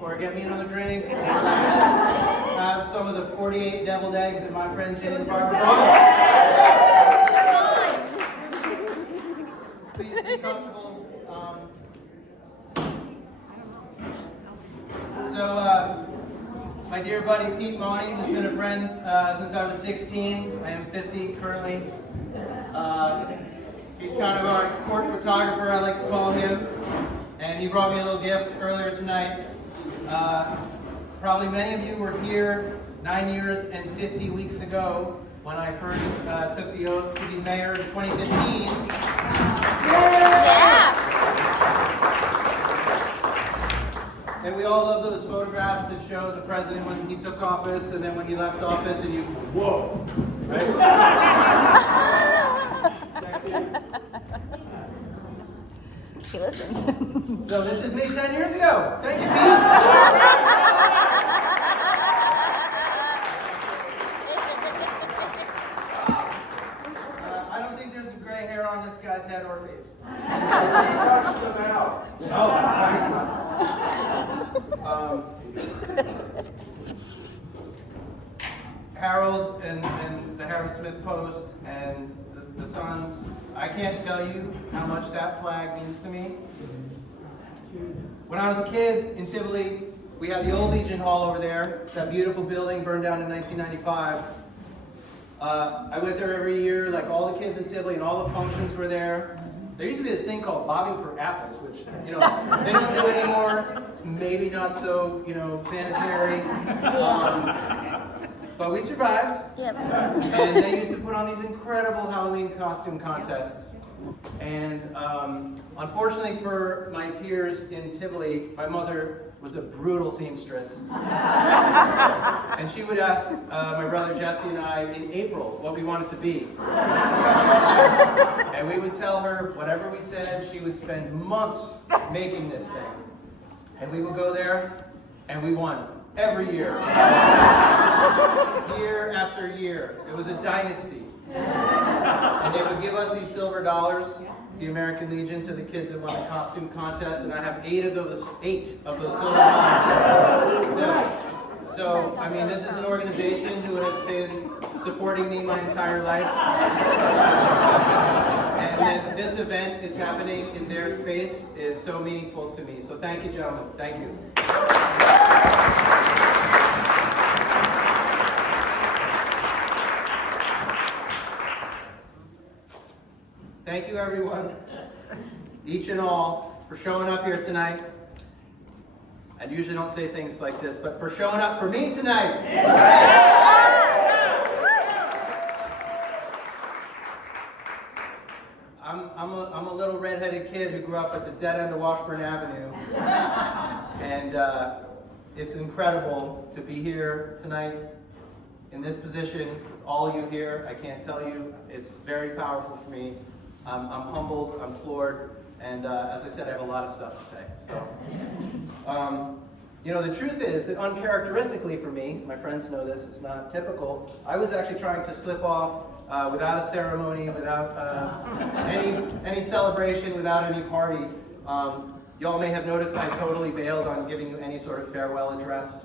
or get me another drink, and have some of the 48 deviled eggs that my friend Ginny and Barbara brought. Please be comfortable. My dear buddy Pete Money, who's been a friend since I was 16. I am 50 currently. He's kind of our court photographer, I like to call him. And he brought me a little gift earlier tonight. Probably many of you were here 9 years and 50 weeks ago when I first took the oath to be mayor in 2015. Yeah! And we all love those photographs that show the president when he took office and then when he left office and you, whoa, right? She listened. So this is me 10 years ago. Thank you, Pete. I don't think there's a gray hair on this guy's head or face. Harold and the Harold Smith Post and the Sons, I can't tell you how much that flag means to me. When I was a kid in Tivoli, we had the old Legion Hall over there, that beautiful building burned down in 1995. I went there every year, like all the kids in Tivoli, and all the functions were there. There used to be this thing called bobbing for apples, which, they don't do anymore. It's maybe not so, sanitary. But we survived. Yep. And they used to put on these incredible Halloween costume contests. And unfortunately for my peers in Tivoli, my mother was a brutal seamstress. And she would ask my brother Jesse and I in April what we wanted to be. And we would tell her whatever we said. She would spend months making this thing. And we would go there, and we won every year. Year after year. It was a dynasty. And they would give us these silver dollars, the American Legion, to the kids that won the costume contest, and I have eight of those silver dollars. So, this is an organization who has been supporting me my entire life. And that this event is happening in their space is so meaningful to me. So thank you, gentlemen. Thank you. Thank you, everyone, each and all, for showing up here tonight. I usually don't say things like this, but for showing up for me tonight. I'm a little redheaded kid who grew up at the dead end of Washburn Avenue, and it's incredible to be here tonight in this position with all of you here. I can't tell you, it's very powerful for me. I'm humbled, I'm floored, and as I said, I have a lot of stuff to say. So, the truth is that uncharacteristically for me, my friends know this, it's not typical, I was actually trying to slip off without a ceremony, without any celebration, without any party. Y'all may have noticed I totally bailed on giving you any sort of farewell address.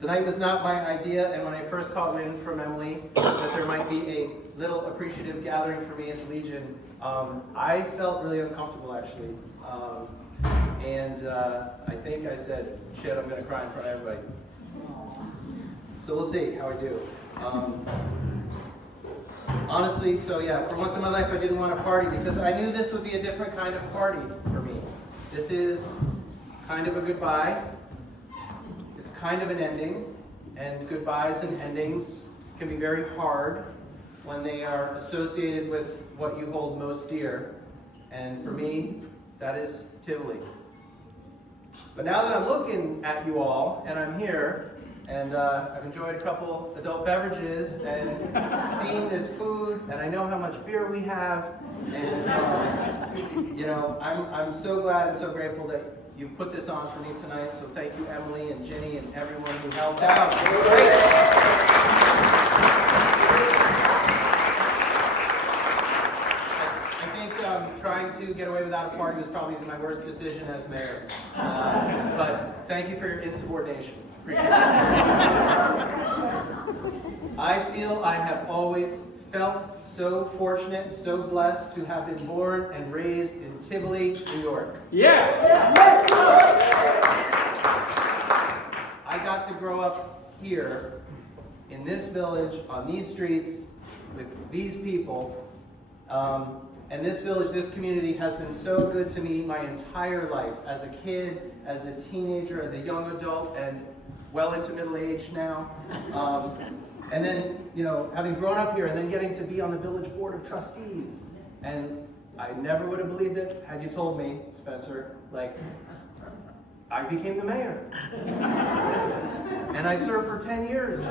Tonight was not my idea, and when I first caught wind from Emily that there might be a little appreciative gathering for me at the Legion, I felt really uncomfortable, actually. I think I said, shit, I'm going to cry in front of everybody. So we'll see how I do. Honestly, for once in my life I didn't want to party because I knew this would be a different kind of party for me. This is kind of a goodbye. It's kind of an ending, and goodbyes and endings can be very hard when they are associated with what you hold most dear. And for me, that is Tivoli. But now that I'm looking at you all, and I'm here, and I've enjoyed a couple adult beverages, and seen this food, and I know how much beer we have, and I'm so glad and so grateful that you put this on for me tonight. So thank you, Emily and Ginny and everyone who helped out. Great. I think trying to get away without a party was probably my worst decision as mayor. But thank you for your insubordination. Appreciate it. I feel I have always felt so fortunate, so blessed to have been born and raised in Tivoli, New York. Yes! I got to grow up here in this village, on these streets, with these people. And this village, this community has been so good to me my entire life, as a kid, as a teenager, as a young adult, and well into middle age now. And then, having grown up here and then getting to be on the village board of trustees. And I never would have believed it had you told me, Spencer, I became the mayor. And I served for 10 years.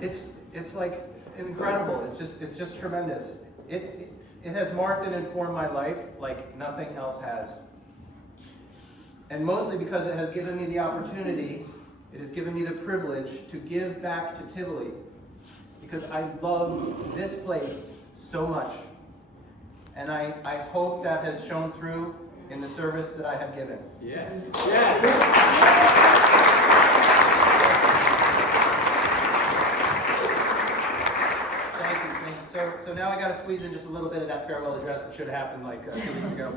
It's incredible. It's just tremendous. It has marked and informed my life like nothing else has. And mostly because it has given me the opportunity, it has given me the privilege to give back to Tivoli. Because I love this place so much. And I hope that has shown through in the service that I have given. Yes. Thank you. So now I got to squeeze in just a little bit of that farewell address that should have happened 2 weeks ago.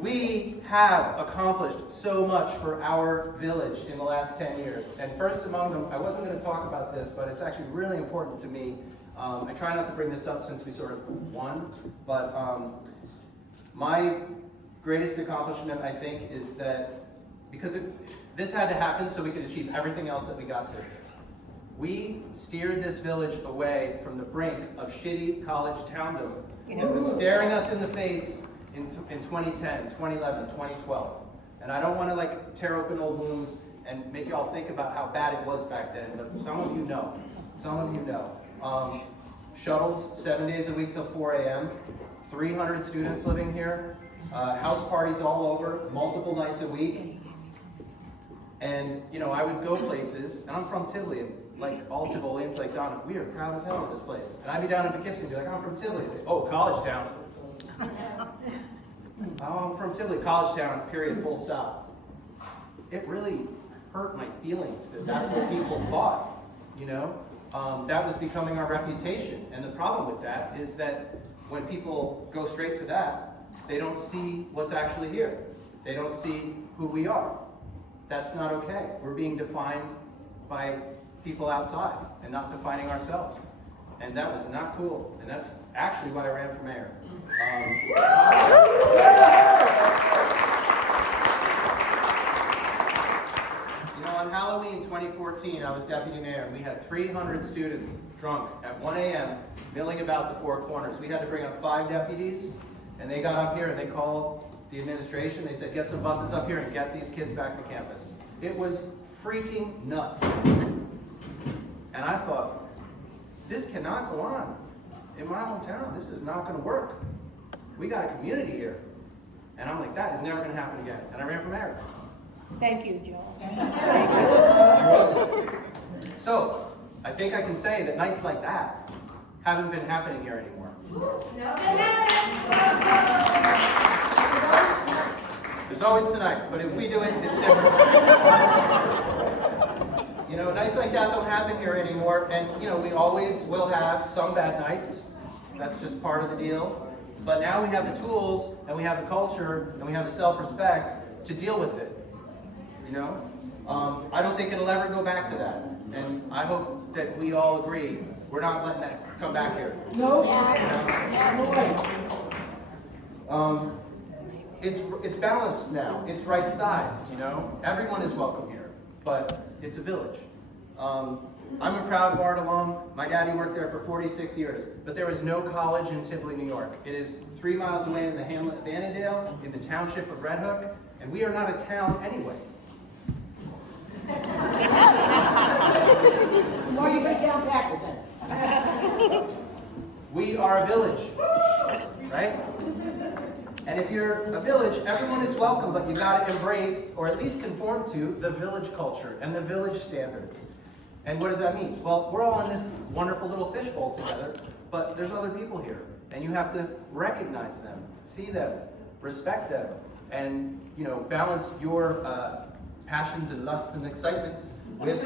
We have accomplished so much for our village in the last 10 years. And first among them, I wasn't going to talk about this, but it's actually really important to me. I try not to bring this up since we sort of won, but my greatest accomplishment, I think, is that because this had to happen so we could achieve everything else that we got to. We steered this village away from the brink of shitty college towndom. It was staring us in the face in 2010, 2011, 2012. And I don't want to tear open old wounds and make you all think about how bad it was back then, but some of you know. Shuttles 7 days a week till 4 a.m., 300 students living here, house parties all over, multiple nights a week. And, I would go places, and I'm from Tivoli, and all Tivolians, Donna, we are proud as hell of this place. And I'd be down in Poughkeepsie and be like, I'm from Tivoli. I'd say, oh, college town. Oh, I'm from Tivoli, college town, period, full stop. It really hurt my feelings that that's what people thought, That was becoming our reputation. And the problem with that is that when people go straight to that, they don't see what's actually here. They don't see who we are. That's not okay. We're being defined by people outside and not defining ourselves. And that was not cool. And that's actually why I ran for mayor. On Halloween 2014, I was deputy mayor, and we had 300 students drunk at 1 a.m. milling about the four corners. We had to bring up 5 deputies, and they got up here and they called the administration. They said, get some buses up here and get these kids back to campus. It was freaking nuts. And I thought, this cannot go on. In my hometown, this is not going to work. We got a community here. And I'm like, that is never going to happen again. And I ran for mayor. Thank you, Joel. So, I think I can say that nights like that haven't been happening here anymore. There's always tonight, but if we do it, it's different. Nights like that don't happen here anymore, and we always will have some bad nights. That's just part of the deal. But now we have the tools, and we have the culture, and we have the self-respect to deal with it. I don't think it'll ever go back to that. And I hope that we all agree we're not letting that come back here. No. It's balanced now. It's right-sized, Everyone is welcome here, but it's a village. I'm a proud Bard alum. My daddy worked there for 46 years, but there is no college in Tivoli, New York. It is 3 miles away in the hamlet of Annandale, in the township of Red Hook, and we are not a town anyway. Why you bring down back then? We are a village, right? And if you're a village, everyone is welcome, but you got to embrace, or at least conform to, the village culture and the village standards. And what does that mean? Well, we're all in this wonderful little fishbowl together, but there's other people here, and you have to recognize them, see them, respect them, and balance your passions and lusts and excitements with,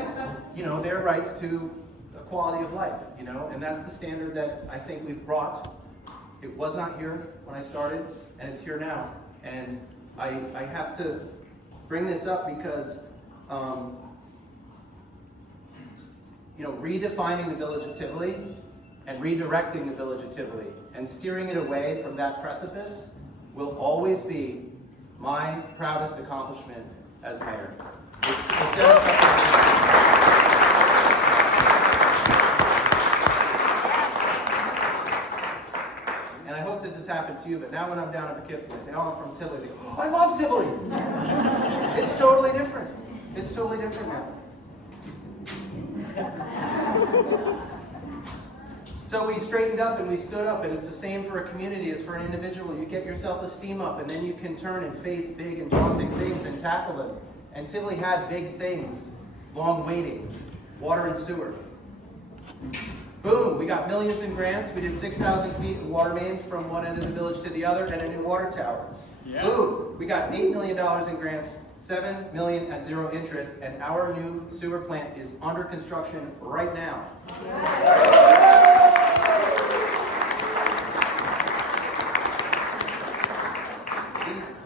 their rights to a quality of life, and that's the standard that I think we've brought. It was not here when I started, and it's here now. And I have to bring this up because, redefining the Village of Tivoli and redirecting the Village of Tivoli and steering it away from that precipice will always be my proudest accomplishment as mayor. And I hope this has happened to you, but now when I'm down in Poughkeepsie, I say, oh, I'm from Tivoli. They go, oh, I love Tivoli. It's totally different. It's totally different now. So we straightened up and we stood up, and it's the same for a community as for an individual. You get your self-esteem up, and then you can turn and face big and daunting things and tackle them. And Tivoli had big things, long waiting, water and sewer. Boom, we got millions in grants. We did 6,000 feet of water main from one end of the village to the other, and a new water tower. Yeah. Boom, we got $8 million in grants, $7 million at zero interest, and our new sewer plant is under construction right now.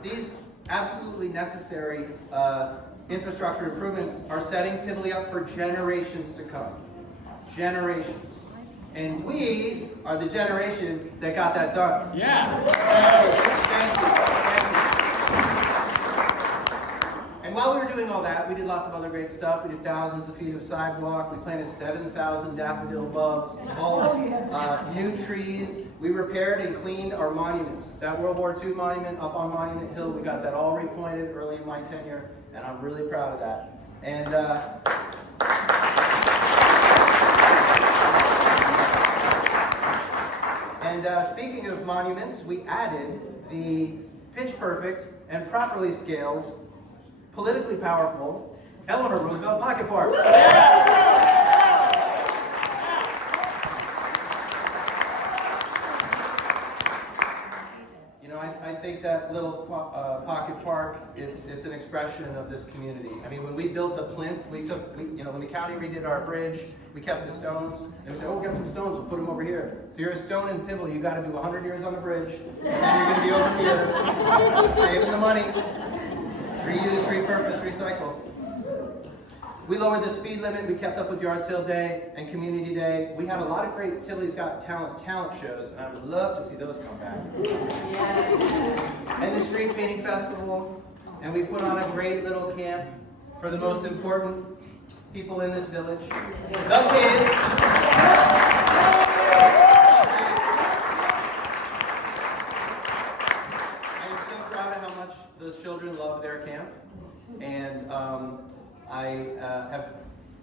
These absolutely necessary infrastructure improvements are setting Tivoli up for generations to come. Generations. And we are the generation that got that done. Yeah. Thank you. And while we were doing all that, we did lots of other great stuff. We did thousands of feet of sidewalk. We planted 7,000 daffodil bulbs, new trees. We repaired and cleaned our monuments. That World War II monument up on Monument Hill, we got that all repointed early in my tenure, and I'm really proud of that. And speaking of monuments, we added the pitch-perfect and properly scaled, politically powerful Eleanor Roosevelt Pocket Park. I think that little pocket park, it's an expression of this community. I mean, when we built the plinth, when the county redid our bridge, we kept the stones, and we said, oh, we got some stones, we'll put them over here. So you're a stone in Tivoli, you got to do 100 years on the bridge, and then you're going to be over here, saving the money, reuse, repurpose, recycle. We lowered the speed limit, we kept up with Yard Sale Day and Community Day. We had a lot of great Tivoli's Got talent shows, and I would love to see those come back. And the Street Painting Festival, and we put on a great little camp for the most important people in this village, the kids. I am so proud of how much those children love their camp, and I have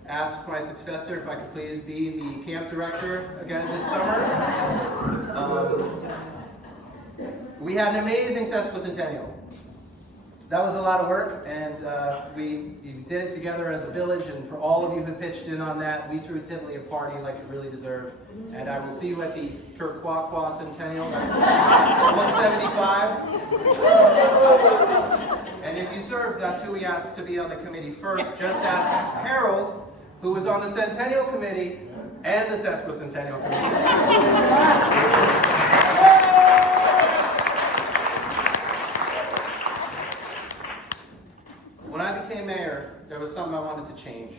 asked my successor if I could please be the camp director again this summer. We had an amazing sesquicentennial. That was a lot of work, and we did it together as a village, and for all of you who pitched in on that, we threw Tivoli a party like it really deserved. And I will see you at the Turquoise Centennial. That's 175. And if you served, that's who we asked to be on the committee first. Just ask Harold, who was on the Centennial Committee and the Sesquicentennial Committee. When I became mayor, there was something I wanted to change.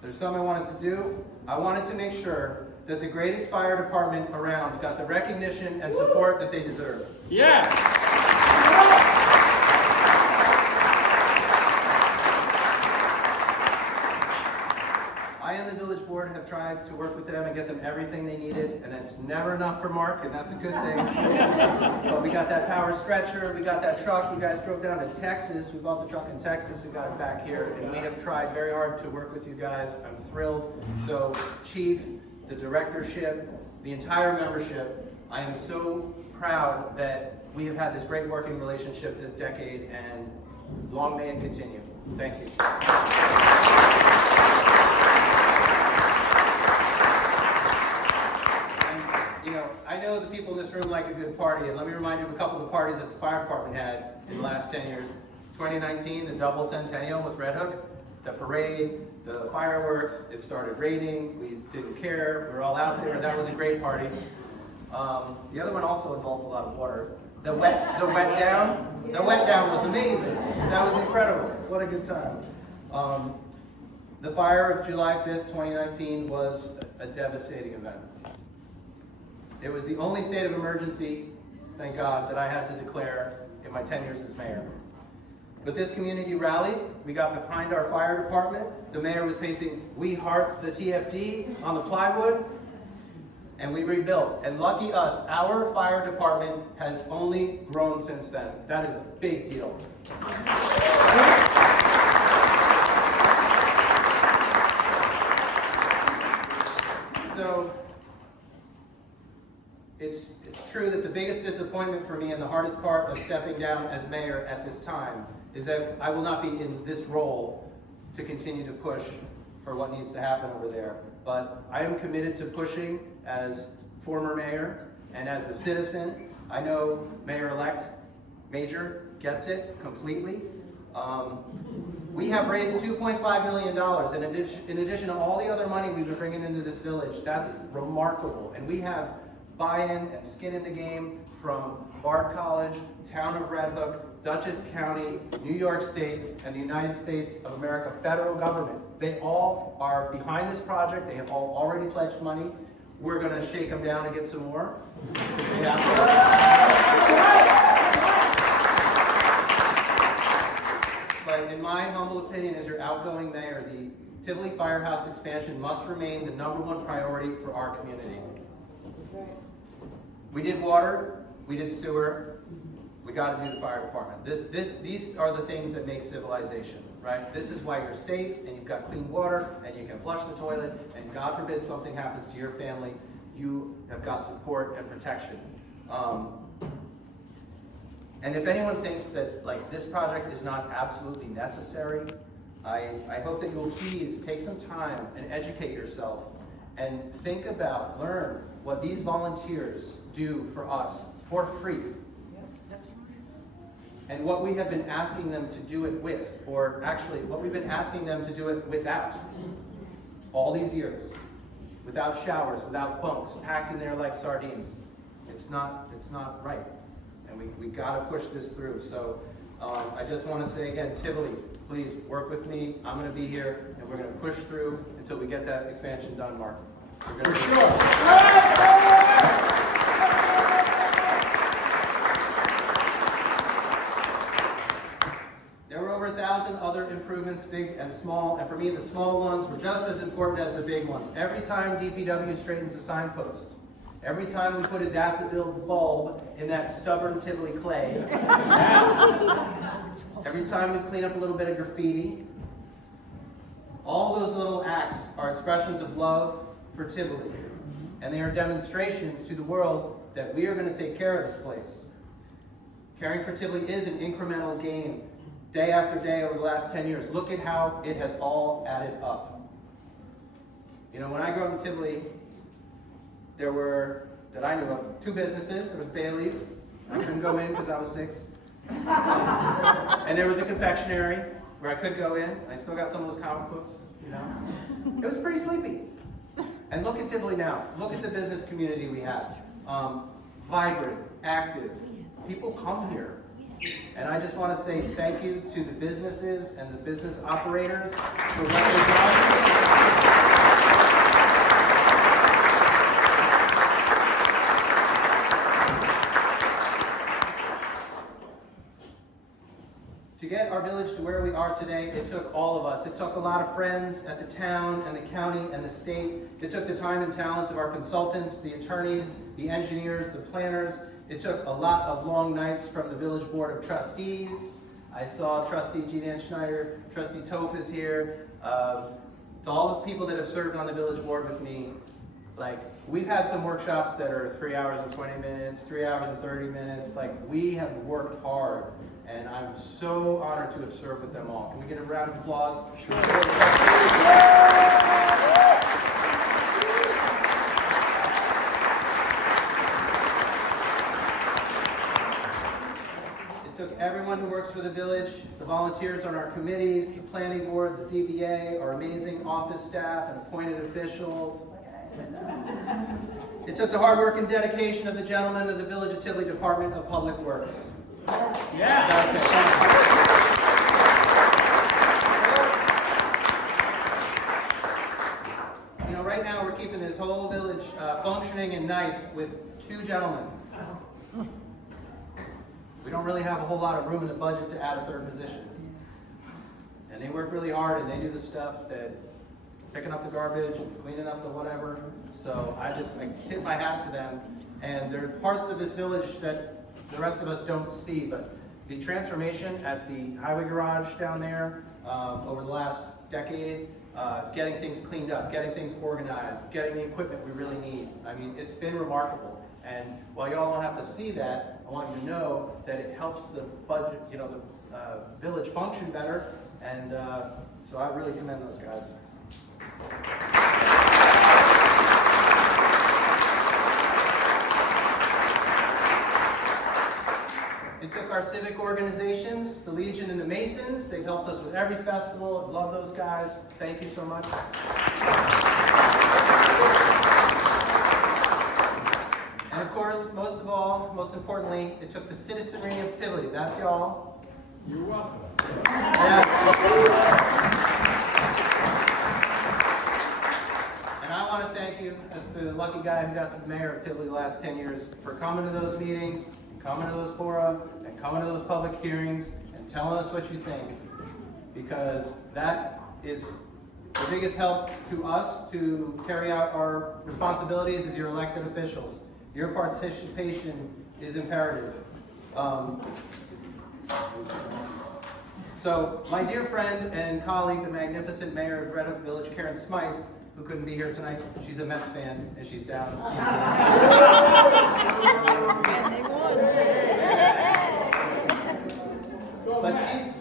There's something I wanted to do. I wanted to make sure that the greatest fire department around got the recognition and support that they deserve. Yeah. I and the village board have tried to work with them and get them everything they needed, and it's never enough for Mark, and that's a good thing. But we got that power stretcher, we got that truck. You guys drove down to Texas. We bought the truck in Texas and got it back here, and we have tried very hard to work with you guys. I'm thrilled. So, Chief, the directorship, the entire membership, I am so proud that we have had this great working relationship this decade, and long may it continue. Thank you. I know the people in this room like a good party, and let me remind you of a couple of the parties that the fire department had in the last 10 years. 2019, the double centennial with Red Hook, the parade, the fireworks, it started raining, we didn't care, we were all out there, that was a great party. The other one also involved a lot of water. The wet down was amazing. That was incredible. What a good time. The fire of July 5th, 2019 was a devastating event. It was the only state of emergency, thank God, that I had to declare in my 10 years as mayor. But this community rallied. We got behind our fire department. The mayor was painting "We Heart the TFD" on the plywood, and we rebuilt. And lucky us, our fire department has only grown since then. That is a big deal. So, it's true that the biggest disappointment for me and the hardest part of stepping down as mayor at this time is that I will not be in this role to continue to push for what needs to happen over there. But I am committed to pushing as former mayor and as a citizen. I know Mayor-elect Major gets it completely. We have raised $2.5 million in addition to all the other money we've been bringing into this village. That's remarkable. And we have buy-in and skin in the game from Bard College, Town of Red Hook, Dutchess County, New York State, and the United States of America federal government. They all are behind this project. They have all already pledged money. We're going to shake them down and get some more. But in my humble opinion, as your outgoing mayor, the Tivoli Firehouse expansion must remain the #1 priority for our community. We did water, we did sewer, we got to do the fire department. These are the things that make civilization, right? This is why you're safe and you've got clean water and you can flush the toilet, and God forbid something happens to your family, you have got support and protection. And if anyone thinks that this project is not absolutely necessary, I hope that you will please take some time and educate yourself and think about, learn what these volunteers do for us for free. And what we have been asking them to do it with, or actually what we've been asking them to do it without all these years. Without showers, without bunks, packed in there like sardines. It's not right. And we gotta push this through. So I just wanna say again, Tivoli, please work with me. I'm gonna be here and we're gonna push through until we get that expansion done, Mark. We're gonna There were over 1,000 other improvements, big and small, and for me, the small ones were just as important as the big ones. Every time DPW straightens a signpost, every time we put a daffodil bulb in that stubborn Tivoli clay, every time we clean up a little bit of graffiti, all those little acts are expressions of love for Tivoli, and they are demonstrations to the world that we are going to take care of this place. Caring for Tivoli is an incremental gain. Day after day over the last 10 years. Look at how it has all added up. You know, when I grew up in Tivoli, there were, that I knew of, 2 businesses. There was Bailey's. I couldn't go in because I was 6. And there was a confectionery where I could go in. I still got some of those comic books, you know. It was pretty sleepy. And look at Tivoli now. Look at the business community we have. Vibrant, active. People come here. And I just want to say thank you to the businesses and the business operators for what they've done. To get our village to where we are today, it took all of us. It took a lot of friends at the town and the county and the state. It took the time and talents of our consultants, the attorneys, the engineers, the planners. It took a lot of long nights from the Village Board of Trustees. I saw Trustee Jean-Ann Schneider, Trustee Toph is here. To all the people that have served on the Village Board with me, we've had some workshops that are 3 hours and 20 minutes, 3 hours and 30 minutes. We have worked hard, and I'm so honored to have served with them all. Can we get a round of applause? It took everyone who works for the village, the volunteers on our committees, the planning board, the ZBA, our amazing office staff and appointed officials. It took the hard work and dedication of the gentlemen of the Village of Tivoli Department of Public Works. Yeah. That's it. You know, right now we're keeping this whole village functioning and nice with 2 gentlemen. We don't really have a whole lot of room in the budget to add a 3rd position. And they work really hard and they do the stuff that picking up the garbage and cleaning up the whatever. So I tip my hat to them. And there are parts of this village that the rest of us don't see, but the transformation at the highway garage down there over the last decade, getting things cleaned up, getting things organized, getting the equipment we really need. I mean, it's been remarkable. And while y'all don't have to see that, I want you to know that it helps the budget, the village function better. And so I really commend those guys. It took our civic organizations, the Legion and the Masons. They've helped us with every festival. I love those guys. Thank you so much. And of course, most of all, most importantly, it took the citizenry of Tivoli. That's y'all. You're welcome. Yeah. And I want to thank you, as the lucky guy who got to be mayor of Tivoli the last 10 years, for coming to those meetings, coming to those fora, and coming to those public hearings, and telling us what you think. Because that is the biggest help to us to carry out our responsibilities as your elected officials. Your participation is imperative. So, my dear friend and colleague, the magnificent mayor of Red Hook Village, Karen Smythe, who couldn't be here tonight, she's a Mets fan, and she's down. But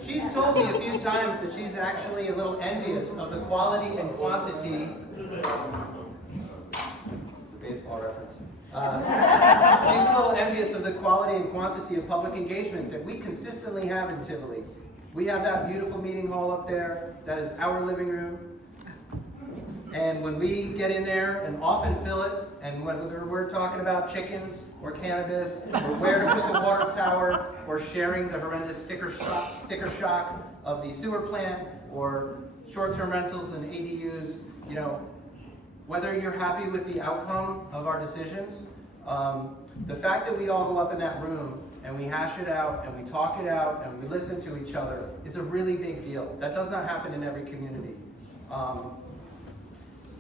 she's told me a few times that she's actually a little envious of the quality and quantity. Baseball reference. She's a little envious of the quality and quantity of public engagement that we consistently have in Tivoli. We have that beautiful meeting hall up there. That is our living room. And when we get in there and often fill it, and whether we're talking about chickens or cannabis or where to put the water tower or sharing the horrendous sticker shock of the sewer plant or short-term rentals and ADUs, whether you're happy with the outcome of our decisions, the fact that we all go up in that room and we hash it out and we talk it out and we listen to each other is a really big deal. That does not happen in every community.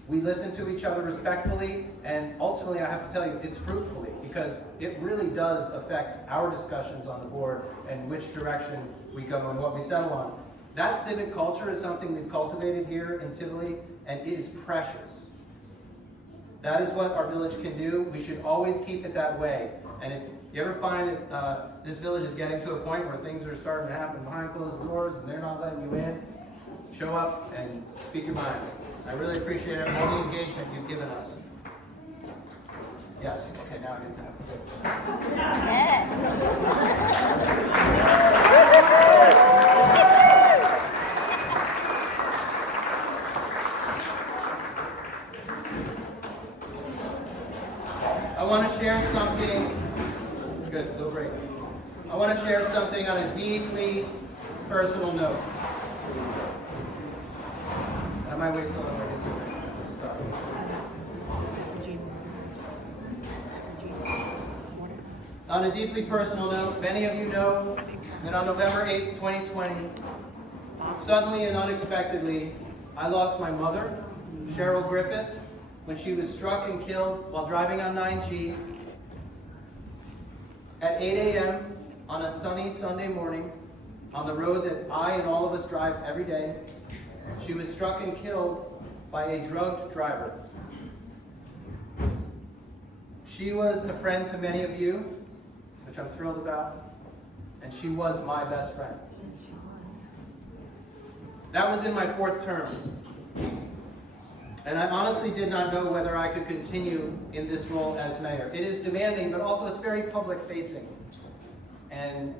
We listen to each other respectfully, and ultimately I have to tell you, it's fruitfully, because it really does affect our discussions on the board and which direction we go and what we settle on. That civic culture is something we've cultivated here in Tivoli, and it is precious. That is what our village can do. We should always keep it that way. And if you ever find that this village is getting to a point where things are starting to happen behind closed doors and they're not letting you in, show up and speak your mind. I really appreciate all the engagement you've given us. Yes, okay, now I get to have to say I want to share something. Good, no break. I want to share something on a deeply personal note. I might wait till I'm ready to start. On a deeply personal note, many of you know that on November 8th, 2020, suddenly and unexpectedly, I lost my mother, Joel Griffith, when she was struck and killed while driving on 9G at 8 a.m. on a sunny Sunday morning on the road that I and all of us drive every day. She was struck and killed by a drugged driver. She was a friend to many of you, which I'm thrilled about, and she was my best friend. That was in my 4th term. And I honestly did not know whether I could continue in this role as mayor. It is demanding, but also it's very public facing. And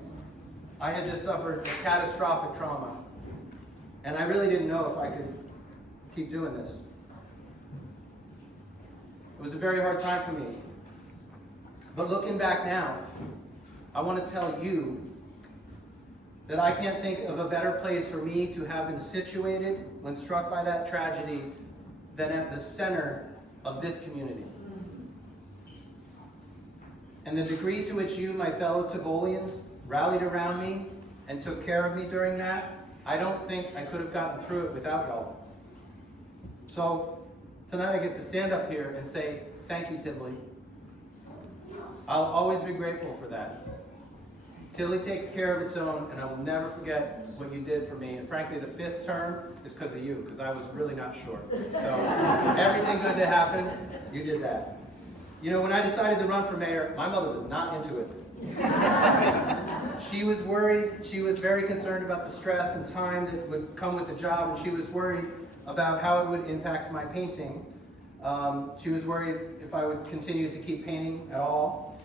I had just suffered a catastrophic trauma, and I really didn't know if I could keep doing this. It was a very hard time for me. But looking back now, I want to tell you that I can't think of a better place for me to have been situated when struck by that tragedy than at the center of this community. And the degree to which you, my fellow Tivolians, rallied around me and took care of me during that, I don't think I could have gotten through it without y'all. So tonight I get to stand up here and say, thank you, Tivoli. I'll always be grateful for that. Tivoli takes care of its own, and I will never forget what you did for me. And frankly, the 5th term is because of you, because I was really not sure. So everything good that happened, you did that. You know, when I decided to run for mayor, my mother was not into it. She was worried. She was very concerned about the stress and time that would come with the job, and she was worried about how it would impact my painting. She was worried if I would continue to keep painting at all.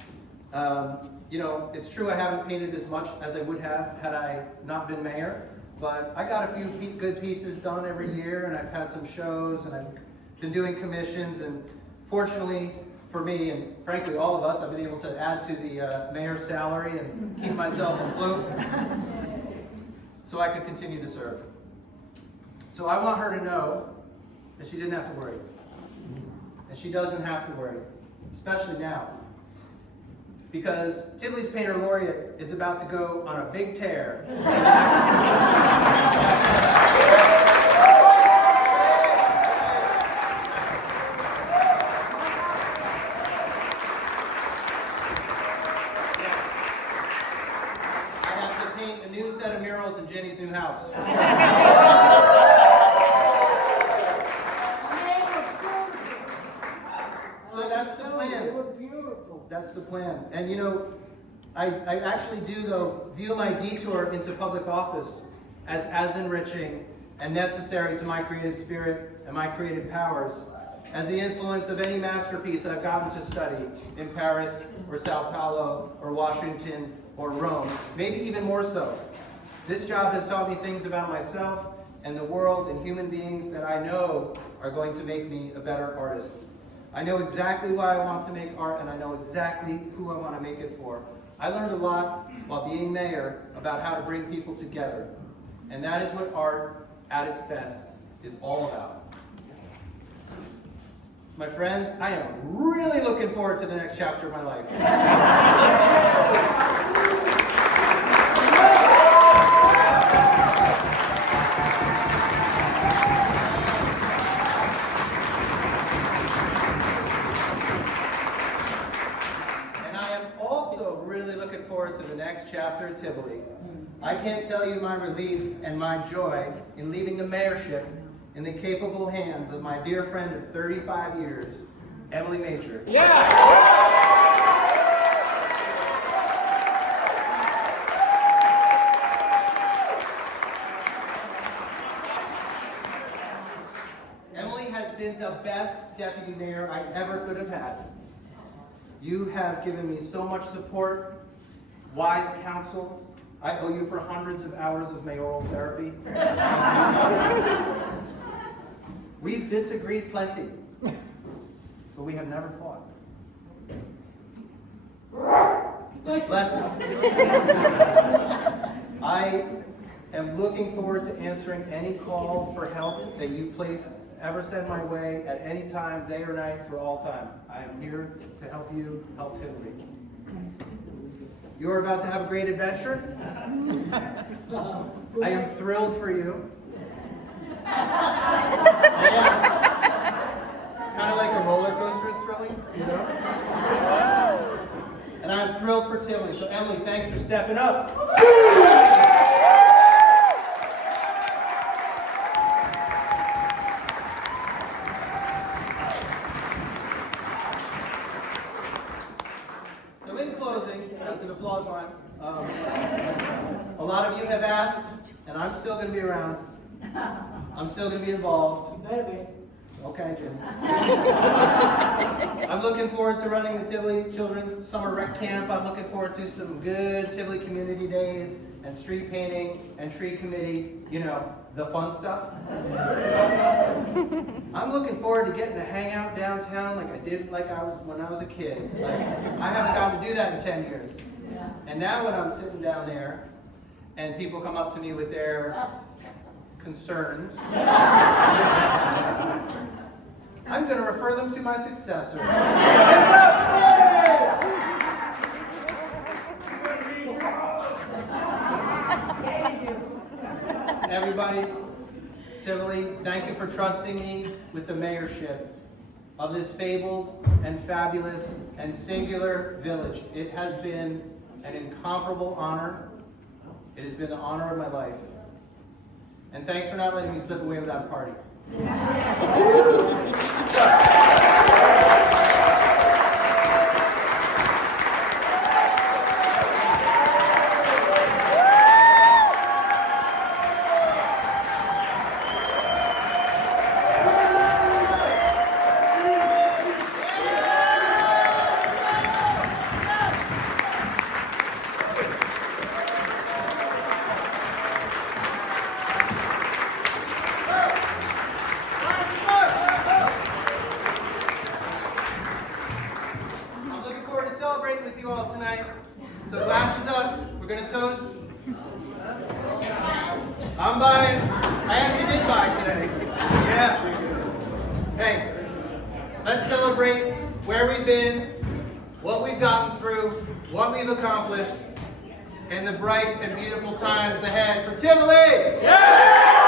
You know, it's true I haven't painted as much as I would have had I not been mayor, but I got a few good pieces done every year, and I've had some shows, and I've been doing commissions, and fortunately for me, and frankly all of us, I've been able to add to the mayor's salary and keep myself afloat so I could continue to serve. So I want her to know that she didn't have to worry. And she doesn't have to worry, especially now. Because Tivoli's Painter Laureate is about to go on a big tear. I have to paint a new set of murals in Jenny's new house. So that's the plan. That's the plan. And you know, I actually do, though, view my detour into public office as enriching and necessary to my creative spirit and my creative powers, as the influence of any masterpiece I've gotten to study in Paris or Sao Paulo or Washington or Rome, maybe even more so. This job has taught me things about myself and the world and human beings that I know are going to make me a better artist. I know exactly why I want to make art, and I know exactly who I want to make it for. I learned a lot while being mayor about how to bring people together. And that is what art, at its best, is all about. My friends, I am really looking forward to the next chapter of my life. To the next chapter at Tivoli. I can't tell you my relief and my joy in leaving the mayorship in the capable hands of my dear friend of 35 years, Emily Major. Yeah! Emily has been the best deputy mayor I ever could have had. You have given me so much support, wise counsel. I owe you for hundreds of hours of mayoral therapy. We've disagreed plenty, but we have never fought. Bless you. I am looking forward to answering any call for help that you ever send my way at any time, day or night, for all time. I am here to help you help Tivoli. You are about to have a great adventure. I am thrilled for you. Kind of like a roller coaster is thrilling, you know? And I'm thrilled for Tivoli. So Emily, thanks for stepping up. So in closing, that's an applause line. A lot of you have asked, and I'm still going to be around. I'm still going to be involved. You better be. Okay, Jim. I'm looking forward to running the Tivoli Children's Summer Rec Camp. I'm looking forward to some good Tivoli Community Days and street painting and tree committee, you know, the fun stuff. I'm looking forward to getting to hang out downtown like I did when I was a kid. Like, I haven't gotten to do that in 10 years. And now when I'm sitting down there and people come up to me with their concerns, I'm going to refer them to my successor. Everybody, Tivoli, thank you for trusting me with the mayorship of this fabled and fabulous and singular village. It has been an incomparable honor. It has been the honor of my life. And thanks for not letting me slip away without a party. With you all tonight. So glasses up, we're going to toast. I'm buying. I actually did buy today. Yeah. Hey, let's celebrate where we've been, what we've gotten through, what we've accomplished, and the bright and beautiful times ahead for Tivoli. Yeah!